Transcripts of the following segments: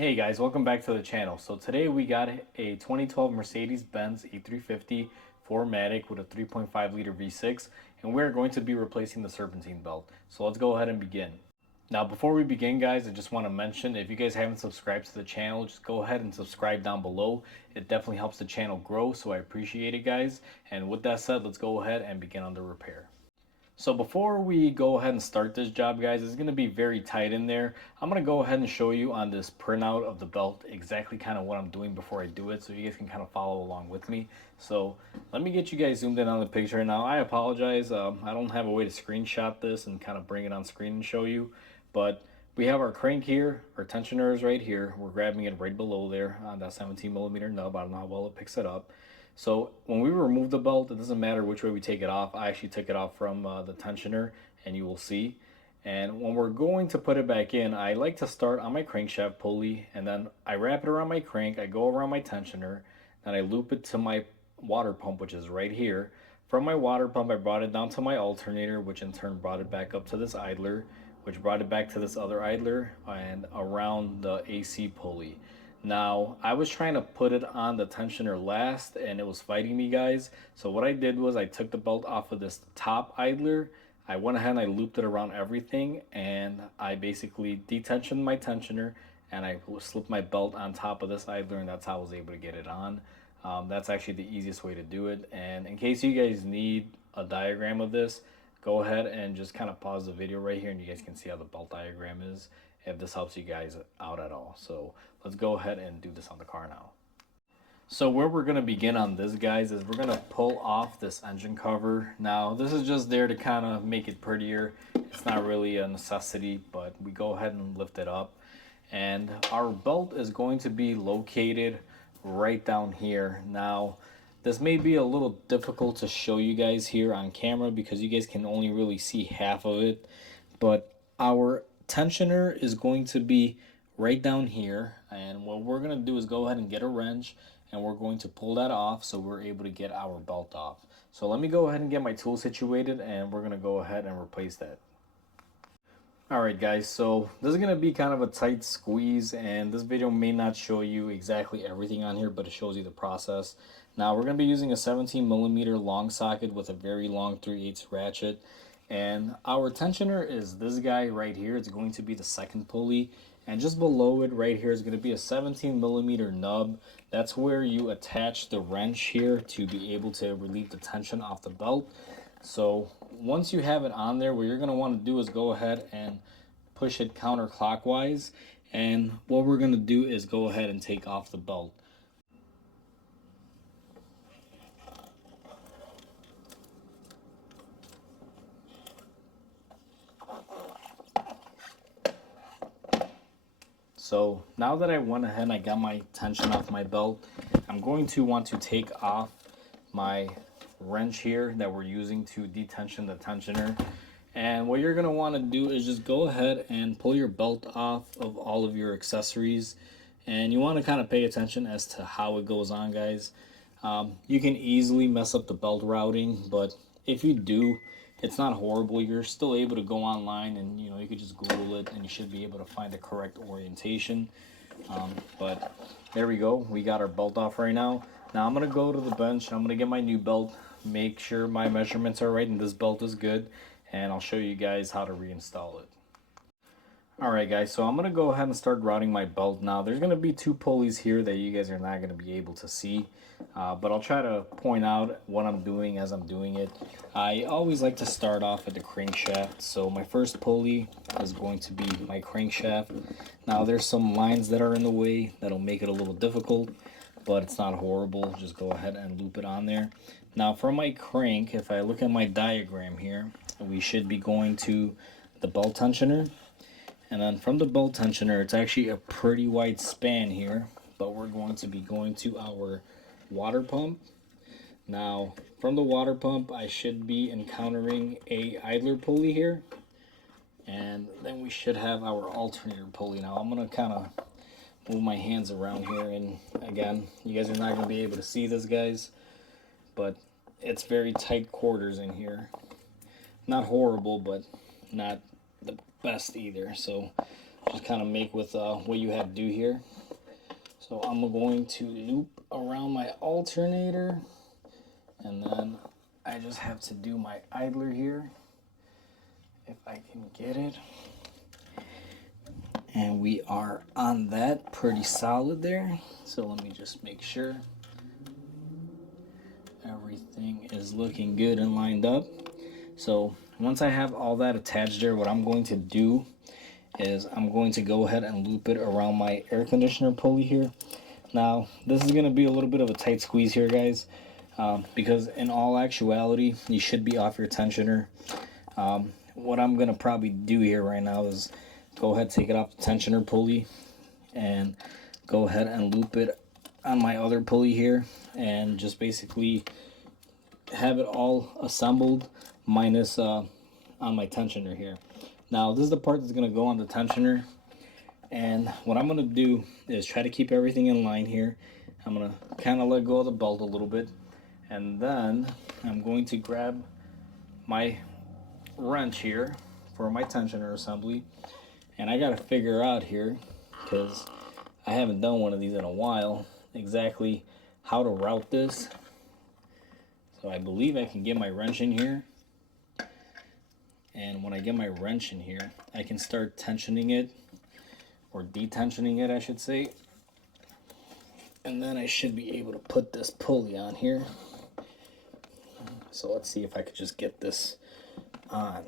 Hey guys, welcome back to the channel. So today we got a 2012 Mercedes-Benz E350 4MATIC with a 3.5 liter V6, and we're going to be replacing the serpentine belt. So let's go ahead and begin. Now before we begin guys, I just want to mention, if you guys haven't subscribed to the channel, just go ahead and subscribe down below. It definitely helps the channel grow, so I appreciate it guys. And with that said, let's go ahead and begin on the repair. So before we go ahead and start this job guys, it's going to be very tight in there. I'm going to go ahead and show you on this printout of the belt exactly kind of what I'm doing before I do it, so you guys can kind of follow along with me. So let me get you guys zoomed in on the picture. Now I apologize, I don't have a way to screenshot this and kind of bring it on screen and show you, but we have our crank here, our tensioner is right here. We're grabbing it right below there on that 17mm nub. I don't know how well it picks it up. So when we remove the belt, it doesn't matter which way we take it off. I actually took it off from the tensioner, and you will see. And when we're going to put it back in, I like to start on my crankshaft pulley, and then I wrap it around my crank, I go around my tensioner, then I loop it to my water pump, which is right here. From my water pump, I brought it down to my alternator, which in turn brought it back up to this idler, which brought it back to this other idler, and around the AC pulley. Now, I was trying to put it on the tensioner last and it was fighting me guys. So what I did was I took the belt off of this top idler. I went ahead and I looped it around everything, and I basically detensioned my tensioner and I slipped my belt on top of this idler, and that's how I was able to get it on. That's actually the easiest way to do it. And in case you guys need a diagram of this, go ahead and just kind of pause the video right here and you guys can see how the belt diagram is, if this helps you guys out at all. So let's go ahead and do this on the car now. So where we're going to begin on this guys is we're going to pull off this engine cover. Now this is just there to kind of make it prettier. It's not really a necessity, but we go ahead and lift it up, and our belt is going to be located right down here. Now this may be a little difficult to show you guys here on camera because you guys can only really see half of it, but our tensioner is going to be right down here, and what we're going to do is go ahead and get a wrench, and we're going to pull that off so we're able to get our belt off. So let me go ahead and get my tool situated, and we're going to go ahead and replace that. Alright guys, so this is going to be kind of a tight squeeze, and this video may not show you exactly everything on here, but it shows you the process. Now we're going to be using a 17mm long socket with a very long 3/8 ratchet, and our tensioner is this guy right here. It's going to be the second pulley, and just below it right here is going to be a 17mm nub. That's where you attach the wrench here to be able to relieve the tension off the belt. So once you have it on there, what you're going to want to do is go ahead and push it counterclockwise, and what we're going to do is go ahead and take off the belt. So now that I went ahead and I got my tension off my belt, I'm going to want to take off my wrench here that we're using to detension the tensioner. And what you're going to want to do is just go ahead and pull your belt off of all of your accessories, and you want to kind of pay attention as to how it goes on guys. You can easily mess up the belt routing, but if you do, it's not horrible. You're still able to go online and you could just Google it and you should be able to find the correct orientation. But there we go, we got our belt off right now. Now I'm gonna go to the bench, I'm gonna get my new belt, make sure my measurements are right and this belt is good, and I'll show you guys how to reinstall it. Alright guys, so I'm going to go ahead and start routing my belt now. There's going to be two pulleys here that you guys are not going to be able to see, but I'll try to point out what I'm doing as I'm doing it. I always like to start off at the crankshaft, so my first pulley is going to be my crankshaft. Now there's some lines that are in the way that'll make it a little difficult, but it's not horrible. Just go ahead and loop it on there. Now for my crank, if I look at my diagram here, we should be going to the belt tensioner. And then from the belt tensioner, it's actually a pretty wide span here, but we're going to be going to our water pump. Now, from the water pump, I should be encountering a idler pulley here. And then we should have our alternator pulley. Now, I'm going to kind of move my hands around here. And again, you guys are not going to be able to see this, guys, but it's very tight quarters in here. Not horrible, but not the best either. So just kind of make with what you have to do here. So I'm going to loop around my alternator, and then I just have to do my idler here, if I can get it. And we are on that pretty solid there. So let me just make sure everything is looking good and lined up. So once I have all that attached there, what I'm going to do is I'm going to go ahead and loop it around my air conditioner pulley here. Now this is going to be a little bit of a tight squeeze here, guys, because in all actuality you should be off your tensioner. What I'm going to probably do here right now is go ahead, take it off the tensioner pulley, and go ahead and loop it on my other pulley here, and just basically have it all assembled minus on my tensioner here. Now this is the part that's going to go on the tensioner, and what I'm going to do is try to keep everything in line here. I'm going to kind of let go of the belt a little bit, and then I'm going to grab my wrench here for my tensioner assembly. And I got to figure out here, because I haven't done one of these in a while, exactly how to route this. So I believe I can get my wrench in here. And when I get my wrench in here, I can start tensioning it, or detensioning it, I should say. And then I should be able to put this pulley on here. So let's see if I could just get this on.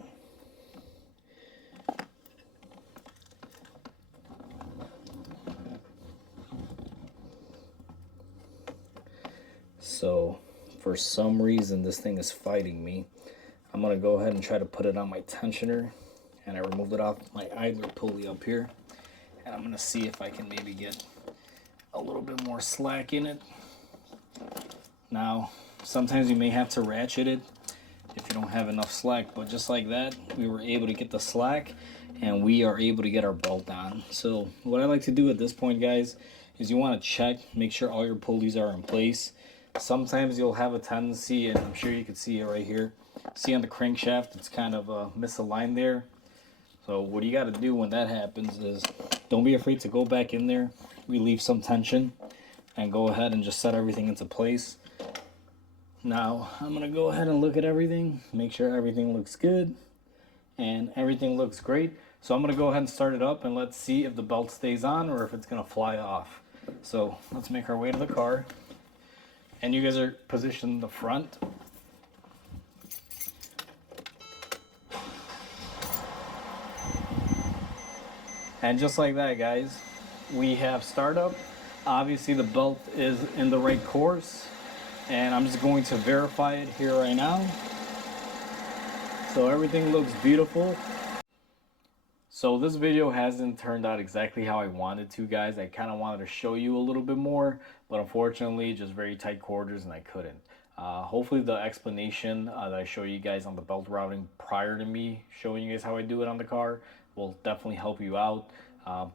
So for some reason this thing is fighting me. I'm going to go ahead and try to put it on my tensioner, and I removed it off my idler pulley up here, and I'm going to see if I can maybe get a little bit more slack in it. Now sometimes you may have to ratchet it if you don't have enough slack, but just like that we were able to get the slack, and we are able to get our belt on. So what I like to do at this point, guys, is you want to check, make sure all your pulleys are in place. Sometimes you'll have a tendency, and I'm sure you can see it right here, see on the crankshaft it's kind of misaligned there. So what you got to do when that happens is don't be afraid to go back in there, relieve some tension, and go ahead and just set everything into place. Now I'm going to go ahead and look at everything, make sure everything looks good, and everything looks great. So I'm going to go ahead and start it up, and let's see if the belt stays on or if it's going to fly off. So let's make our way to the car. And you guys are positioned in the front. And just like that, guys, we have startup. Obviously the belt is in the right course, and I'm just going to verify it here right now. So everything looks beautiful. So this video hasn't turned out exactly how I wanted to, guys. I kind of wanted to show you a little bit more, but unfortunately just very tight quarters and I couldn't. Hopefully the explanation that I show you guys on the belt routing prior to me showing you guys how I do it on the car will definitely help you out.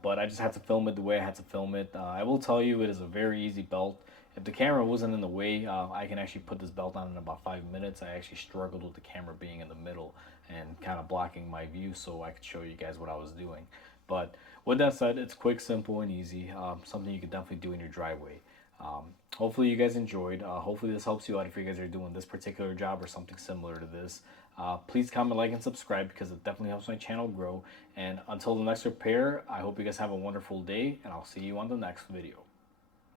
But I just had to film it the way I had to film it. I will tell you it is a very easy belt. If the camera wasn't in the way, I can actually put this belt on in about 5 minutes. I actually struggled with the camera being in the middle and kind of blocking my view so I could show you guys what I was doing. But with that said, it's quick, simple, and easy. Something you could definitely do in your driveway. Hopefully you guys enjoyed. Hopefully this helps you out if you guys are doing this particular job or something similar to this. Please comment, like, and subscribe because it definitely helps my channel grow. And until the next repair, I hope you guys have a wonderful day, and I'll see you on the next video.